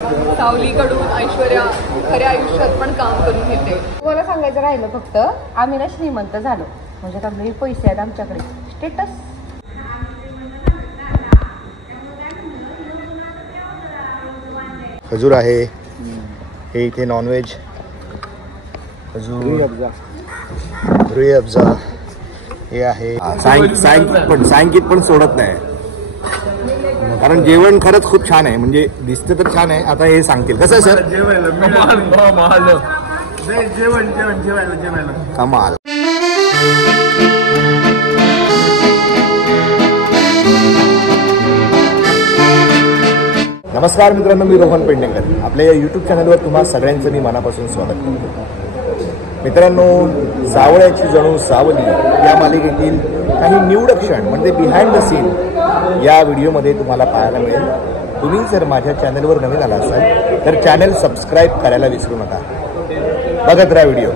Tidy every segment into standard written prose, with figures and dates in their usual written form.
सावलीकडून ऐश्वर्या खऱ्या आयुष्यात पण काम करून घेते. तुम्हाला सांगायचं राहिलं फक्त आम्ही ना श्रीमंत झालो म्हणजे आपले पैसे आहेत आमच्याकडे. स्टेटस खजूर आहे हे इथे नॉनव्हेज खजूर रुई अफजा हे आहे. सायंकित पण सोडत नाही कारण जेवण खरंच खूप छान आहे. म्हणजे दिसतं तर छान आहे. आता हे सांगतील कसं आहे सर जेवण कमाल. नमस्कार मित्रांनो, मी रोहन पेडणेकर. आपल्या या यूट्यूब चॅनलवर तुम्हा सगळ्यांचं मी मनापासून स्वागत करतो. मित्रांनो, जावळ्याची जणू सावली या मालिकेतील काही निवडक क्षण म्हणजे बिहाइंड द सीन या व्हिडिओमध्ये तुम्हाला पाहायला मिळेल. तुम्ही जर माझ्या चॅनलवर नवीन आला असाल तर चॅनल सबस्क्राईब करायला विसरू नका. बघत राहा व्हिडिओ.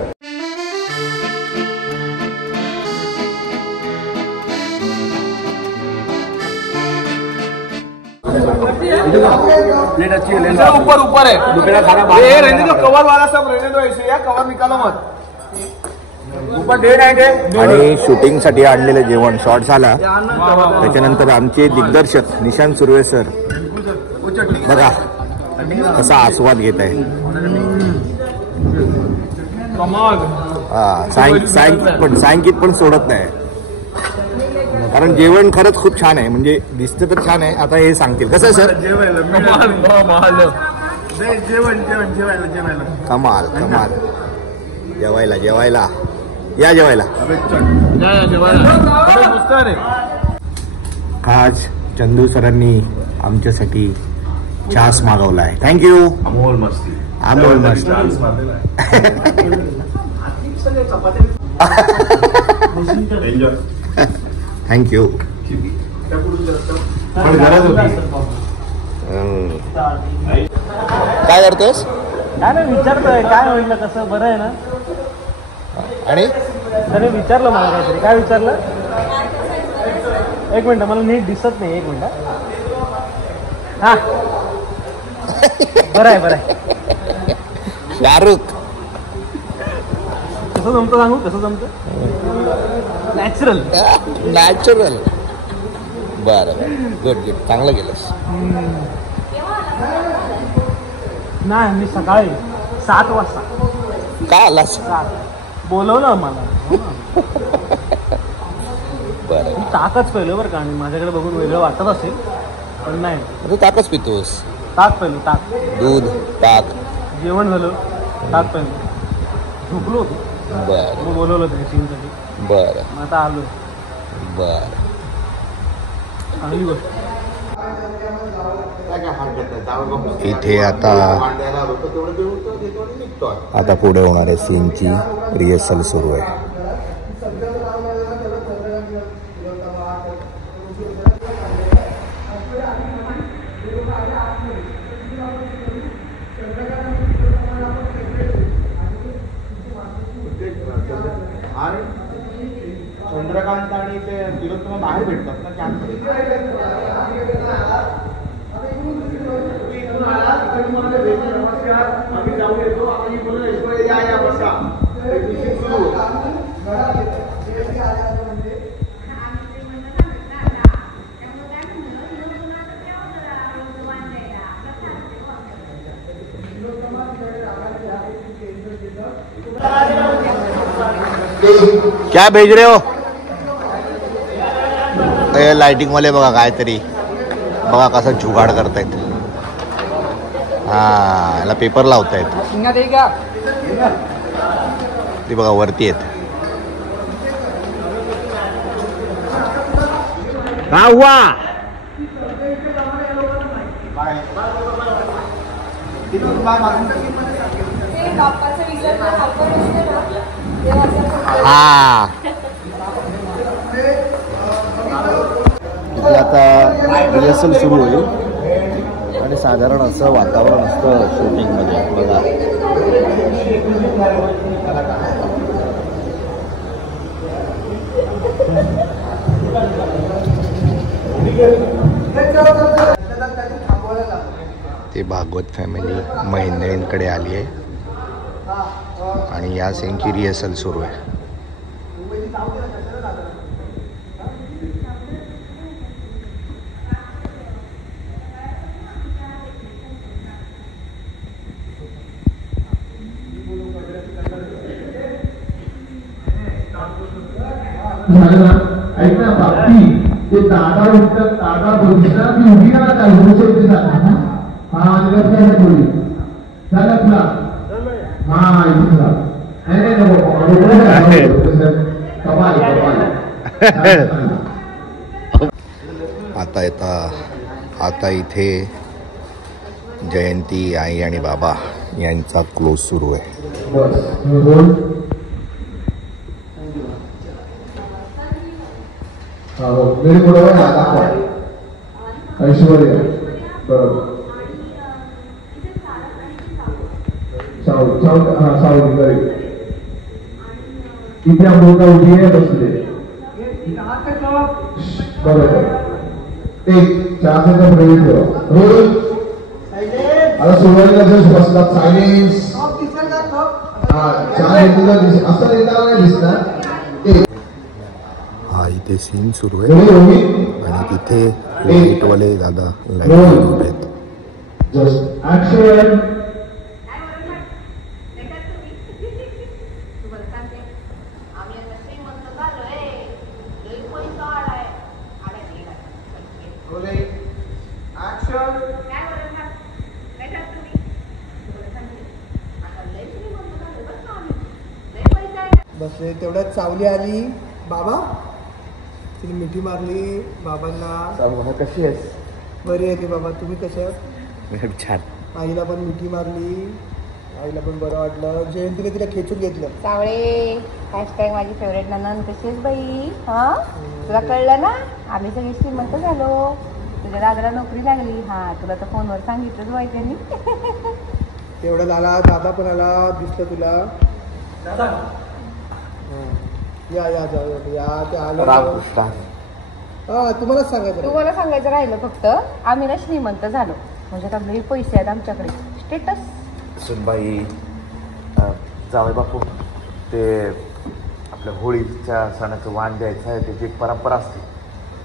प्लेट अच्छी है, ऊपर है दुपहरा खाना ये रहने दो. कवर वाला सब रहने दो, ऐसे या कवर निकालो मत. ऊपर डे नाईट आहे. आणि शूटिंग साठी आणलेलं जेवण शॉर्ट झाला. त्याच्यानंतर आमचे दिग्दर्शक निशांत सुर्वे सर बघा कसा आस्वाद घेत आहे. सायंकित पण सोडत नाही कारण जेवण खरंच खूप छान आहे. म्हणजे दिसतं तर छान आहे. आता हे सांगतील कसं आहे सर कमाल कमाल. जेवायला जेवायला या जेवायला. आज चंदू सरांनी आमच्यासाठी छास मागवला आहे. थँक्यू. अमोल मस्ती. थँक्यू. काय करतोस? काय नाही विचारतोय काय होईल कसं बरं आहे ना. आणि त्याने विचारलं मला काहीतरी. काय विचारलं? एक मिनिट मला नीट दिसत नाही. एक मिनिट. हा बरं आहे. शाहरुख कसं जमतं सांगू? कसं जमतं? नॅचरल. बरं गुड. चांगलं गेलंस. नाही मी सकाळी 7 वाजता. का आलास? 7 बोलवलं मला. बरं ताकच पहिलं बरं का. आणि माझ्याकडे बघून वेगळं वाटत असेल पण नाही. तू ताकच पितोस? ताक पहिलं. ताक दूध ताक. जेवण झालं ताक पहिलं. झोपलो होतो. बरं मग बोलवलं होतं सीनसाठी. बरं आता आलो. बरं चांगली गोष्ट. इथे आता पुढे होणाऱ्या सीनची रिहर्सल सुरू आहे. चंद्रकांत आणि ते तिलोत्तमा बाहेर भेटतात ना कॅम्पमध्ये. आम्ही जाऊ येतो. आम्ही बोललो ऐश्वर्या या बसा. क्या भेज रहे हो? लाइटिंग वाले बघा काहीतरी बघा कसं जुगाड करतायत. हा याला पेपर लावतायत. ती बघा वरती आहेत. का हुआ? हा इथे आता रिहर्सल सुरू होईल आणि साधारण असं वातावरण असतं शूटिंगमध्ये बघा. इथे भागवत फॅमिली महिंद्रेंकडे आली आहे आणि या सीनची रिहर्सल सुरू आहे. ऐक ना बाप्पी ते दादा उठतात दादा बोलतात ती उभी ना काय होते हा लक्षात बोलली झालं तुला हा इथला आता इथे जयंती आई आणि बाबा यांचा क्लोज सुरू आहे. मेरे बरोबर ऐश्वर्या बरोबर सावली इथे आपण उभी आहे बसले बरोबर एक 4 सेकंद ब्रेक रोल आता सुरुवातीला जस्ट बसतात सायलेन्स असं नाही दिसणार. हा इथे सीन सुरू आहे आणि तिथे लाईटवाले दादा लाईट उभे आहेत. जस्ट ऍक्शन बसले तेवढ्यात सावली आली. बाबा तिने मिठी मारली बाबांना. कशी आहेस? बरी आहे ती बाबा. तुम्ही कसे आहात? छान. आईला पण मिठी मारली. आईला पण बरं वाटलं. जयंतीने तिला खेचून घेतलं. सावळे हॅशटॅग माझी फेवरेट ननन कशीच बाई. हा तुला कळलं ना आम्ही सगळी श्रीमंत झालो. तुझ्या दादाला नोकरी लागली. हा तुला तर फोनवर सांगितलंच बाई त्यांनी. तेवढं झाला. दादा पण आला. दिसलं तुला या या ते आलं. हा तुम्हाला सांगायचं राहिलं फक्त आम्ही ना श्रीमंत झालो. म्हणजे आपले पैसे आहेत आमच्याकडे. स्टेटस सुनबाई जावई बापू ते आपल्या होळीच्या सणाचं वाण द्यायचं आहे. त्याची एक परंपरा असते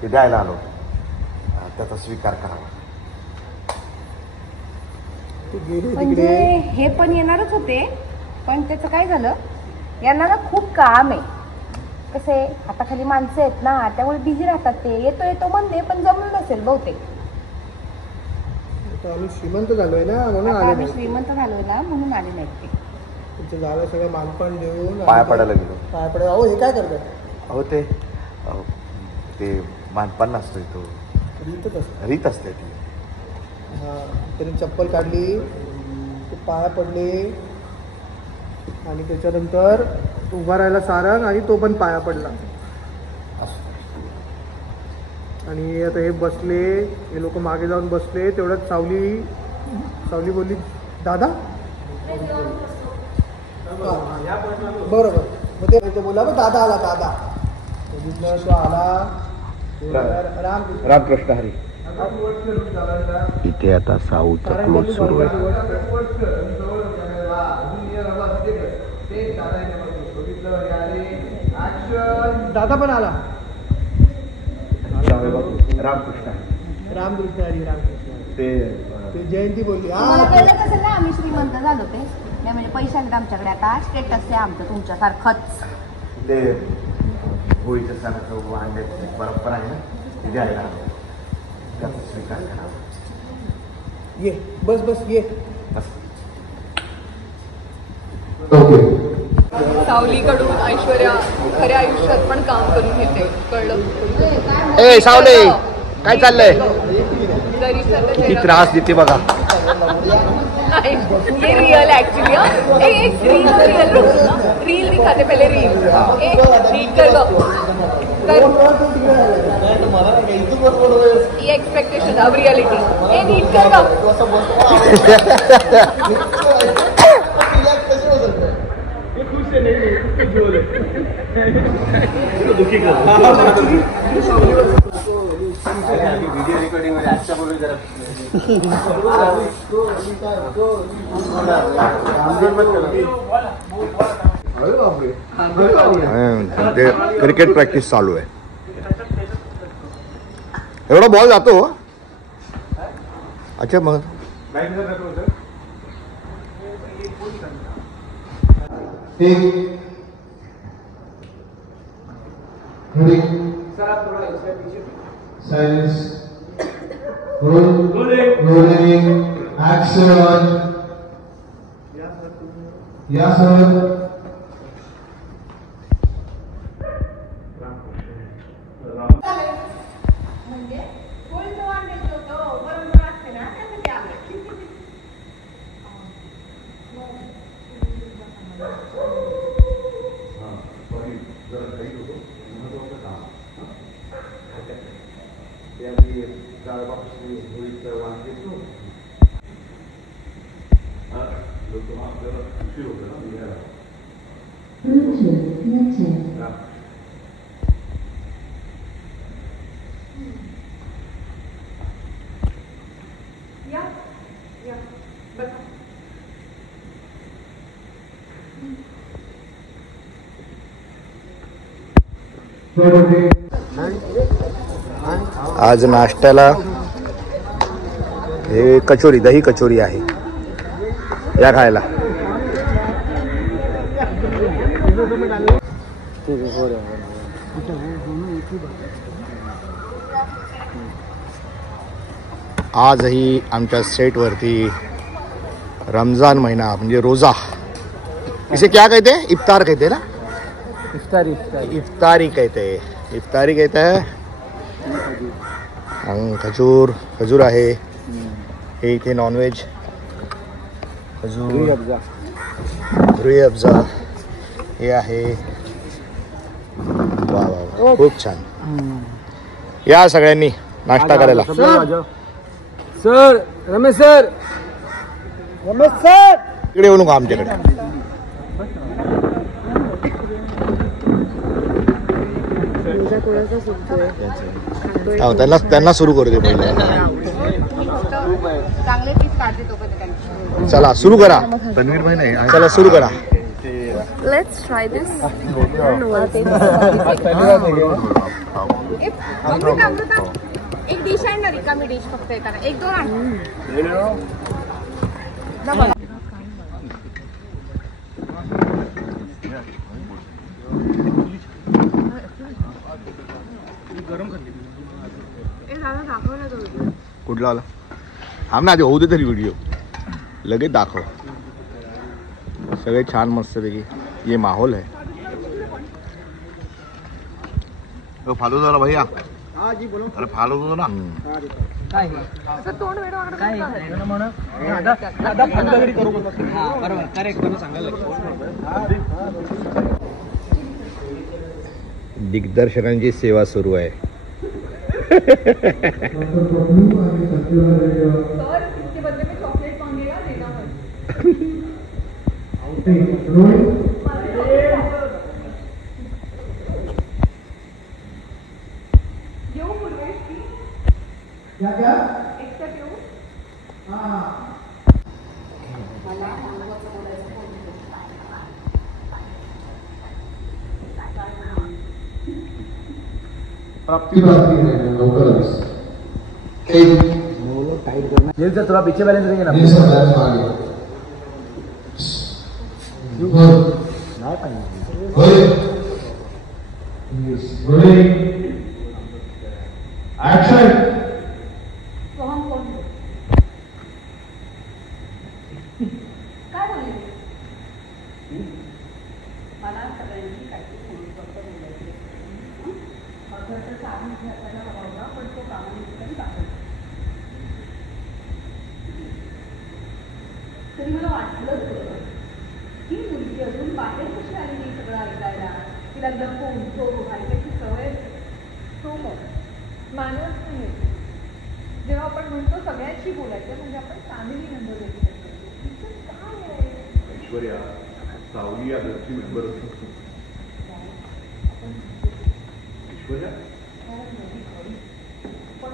ते द्यायला आलो. त्याचा स्वीकार करावा. म्हणजे हे पण येणारच होते पण त्याचं काय झालं यांना ना खूप काम आहे. कसे आता खाली माणसं आहेत ना त्यामुळे बिझी राहतात. ते येतो म्हणते पण जमलं नसेल बहुतेक. आम्ही श्रीमंत झालोय ना म्हणून आम्ही श्रीमंत झालोय ना म्हणून आले नाहीत ते. तुमचं झालं सगळं मानपान देऊन पाया पडायला गेलो. पाया पडायला. अहो हे काय करतात? अहो ते मानपान नसतोय तो रीत असते ती. हा त्याने चप्पल काढली ते पाया पडले आणि त्याच्यानंतर उभा राहायला सारंग आणि तो पण पाया पडला. आणि आता हे बसले. हे लोक मागे जाऊन बसले. तेवढ्यात सावली बोलली दादा. बरोबर मग ते बोला मग दादा आला. दादा बघितलं तो आला. रामकृष्ण हरी. इथे आता साऊचा क्लोज सुरू आहे. दादा पण आला. रामकृष्ण हरी. ते जयंती बोलली. कसं ना आम्ही श्रीमंत झालो ते म्हणजे पैसे आले आमच्याकडे. आता स्टेटस आहे आमचं तुमच्यासारखंच. ते होळीच्या सणाचं वाण द्यायची परंपरा आहे ना ती द्यायला आलो. त्याचा स्वीकार करावा. ये बस ये. सावलीकडून ऐश्वर्या खऱ्या आयुष्यात पण काम करून घेते. कळलं? ए सावले काय चाललंय? जरी किती त्रास देते बघा. नहीं ये रियल एक्चुअली. एक रील दिखाते पहले. रील रीड कर ये एक्सपेक्टेशन अब रियलिटी. ये रीड कर व्हिडिओ रेकॉर्डिंग मध्ये आजच्या बोलून जरा ते क्रिकेट प्रॅक्टिस चालू आहे. एवढा बॉल जातो. अच्छा मग Silence. Rolling. Action. Yeah, sir. म्हणजे फुल तो आणले तो बरोबर असते ना त्यासाठी आले. आज नाश्त्याला हे कचोरी, दही कचोरी आहे. या खायला. आजही आमच्या सेटवरती रमजान महिना म्हणजे रोजा, इसे क्या कहते हैं? इफ्तार कहते हैं ना. इफ्तारी कहते हैं. खजूर आहे. हे इथे नॉनव्हेज खजूर, रुई अफजा हे आहे. वा वा, खूप छान. या सगळ्यांनी नाश्ता करायला. सर रमेश सर इकडे येऊ नका आमच्याकडे. त्यांना सुरू करू दे पहिले. चांगले पीस काढते तोपर्यंत. चला सुरू करा. तन्वीर भाई नाही, चला सुरू करा. लेट्स ट्राय दिस. एक डिश आहे ना, रिकामी डिश फक्त येताना 1-2 आण. कुठला आला? थांब ना, आधी होऊ दे तरी व्हिडिओ, लगेच दाखव. सगळे छान मस्त पैकी ये माहौल है. तो फालू दो ना भैया. अरे फालू दो ना. दिग्दर्शनांची सेवा सुरू आहे. सर इसके बदले में चॉकलेट मांगेगा, देना मत. घेऊ पूर्वेश की क्या एक्स्ट्रा घेऊ. प्राप्ति लवकरच. थोड़ा पीछे बैलेंस देंगे ना. Action. तो हम कौन हो? काय बोलले? मला सगळ्यांची काहीतरी बोलायची. अगं साधून घ्यायला हवा होता, पण तो प्रामाणिकपणे दाखवला. तरी मला वाटलं की मुलगी अजून बाहेर कशी आली नाही सगळं ऐकायला. तिला लपून चोरून ऐकायची सवय. तो मग मॅनर्स नाही येत. जेव्हा आपण म्हणतो सगळ्यांशी बोलायचं म्हणजे आपण फॅमिली मेंबर काय आहे. ऐश्वर्या सावली या घरची मेंबर. ऐश्वर्या पण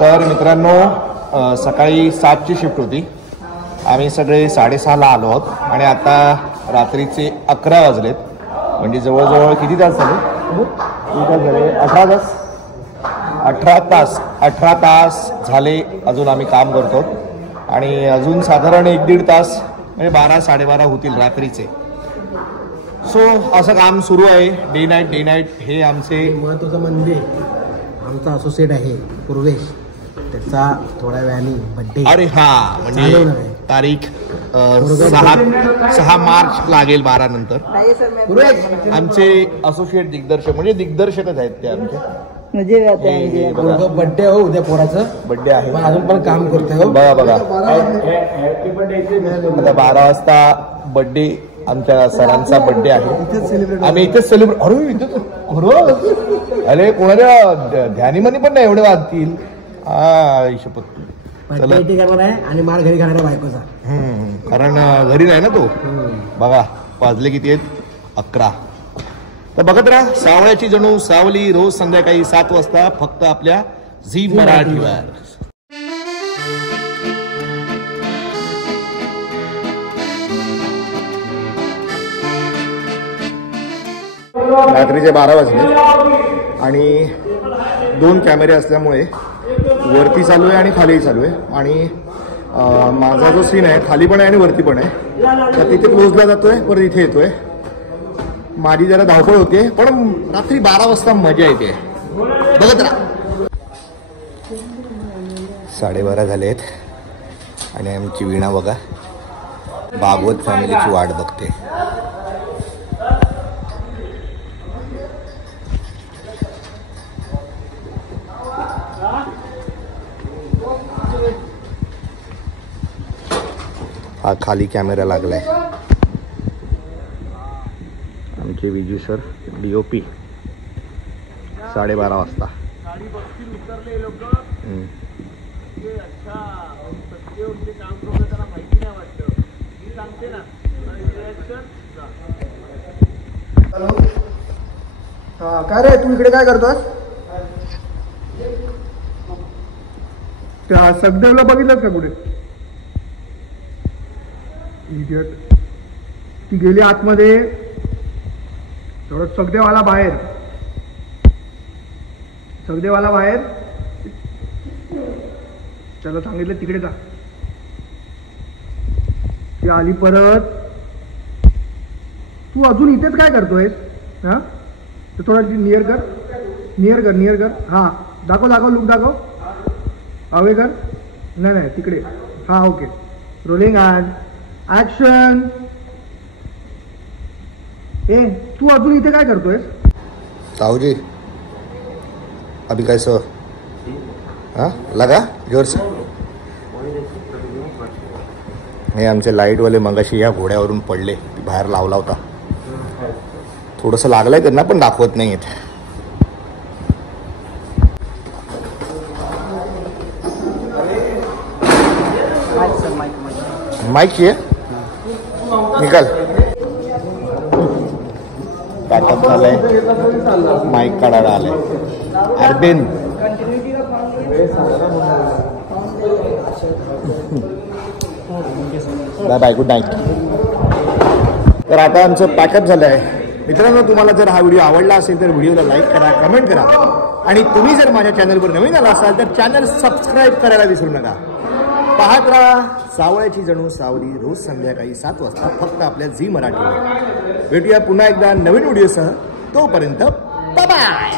तर मित्रांनो सकाळी 7ची शिफ्ट होती. आम्ही सगळे 6:30ला आलो आहोत आणि आता रात्रीचे 11 वाजलेत. म्हणजे जवळजवळ किती तास झाले? किती तास झाले? 18 तास झाले अजून आम्ही काम करतो आणि अजून साधारण 1-1.5 तास म्हणजे 12-12:30 होतील रात्रीचे. सो असं काम सुरू आहे डे नाईट. हे आमचे महत्वाचं म्हणजे आमचा असोसिएट आहे पूर्वेश, त्याचा थोड्या वेळाने बर्थडे. अरे हा म्हणजे तारीख 6 मार्च लागेल 12 नंतर. आमचे असोसिएट दिग्दर्शक म्हणजे दिग्दर्शकच आहेत ते आमचे. बर्थडे हो उद्या पोराचं बर्थडे आहे. अजून पण काम करतोय. बघा आता 12 वाजता बर्थडे आमच्या सरांचा बर्थडे आहे. आम्ही इथेच सेलिब्रेट. अरे कोणाच्या ध्यानीमनी पण नाही एवढे वाजतील. आणि मार घरी घालणार बायकोचा. कारण घरी नाही ना तो. बघा वाजले किती आहेत? 11. तर बघत राहा सावळ्याची जणू सावली रोज संध्याकाळी 7 वाजता फक्त आपल्या झी मराठीवर. रात्रीचे 12 वाजले आणि 2 कॅमेरे असल्यामुळे वरती चालू आहे आणि खालीही चालू आहे. आणि माझा जो सीन आहे खाली पण आहे आणि वरती पण आहे. तर तिथे क्लोजला जातोय परत इथे येतोय. माझी जरा धावपळ होते पण रात्री 12 वाजता मजा येते. बघत राहा. 12:30 झालेत आणि आमची वीणा बघा भागवत फॅमिलीची वाट बघते. हा खाली कॅमेरा लागलाय. आमचे विजू सर DOP 12:30 वाजता. काय रे तू इकडे काय करतोस? त्या सगदेवला बघितलंस का कुठे? इडियट. ती गेली आतमध्ये. तेवढं सगदेवाला बाहेर. त्याला सांगितलं तिकडे जा. ती आली परत. तू अजून इथेच काय करतोयस? हा तर थोडं नियर कर. हा दाखव लुक दाखव. हवे कर. नाही तिकडे. हा ओके. Rolling and action. तू अजून इथे काय करतोयस? साहूजी अभी कैसे हो? हाँ लगा जोर से. हे आमचे लाईटवाले मगाशी या घोड्यावरून पडले. बाहेर लावला होता. थोडंसं लागलंय त्यांना पण दाखवत नाही येत. माइक चाहिए? निकल. पॅकअप झालंय. माइक काढायला आलंय. Arvind bye bye good night. तर आता आमचं पॅकअप झालं आहे. मित्रांनो तुम्हाला जर हा व्हिडिओ आवडला असेल तर व्हिडिओला लाईक करा, कमेंट करा आणि तुम्ही जर माझ्या चॅनलवर नवीन आला असाल तर चॅनल सबस्क्राईब करायला विसरू नका. पाहत राहा सावळ्याची जणू सावली रोज संध्याकाळी 7 वाजता फक्त आपल्या झी मराठीवर. भेटूया पुन्हा एकदा नवीन व्हिडिओसह. तोपर्यंत बाय बाय.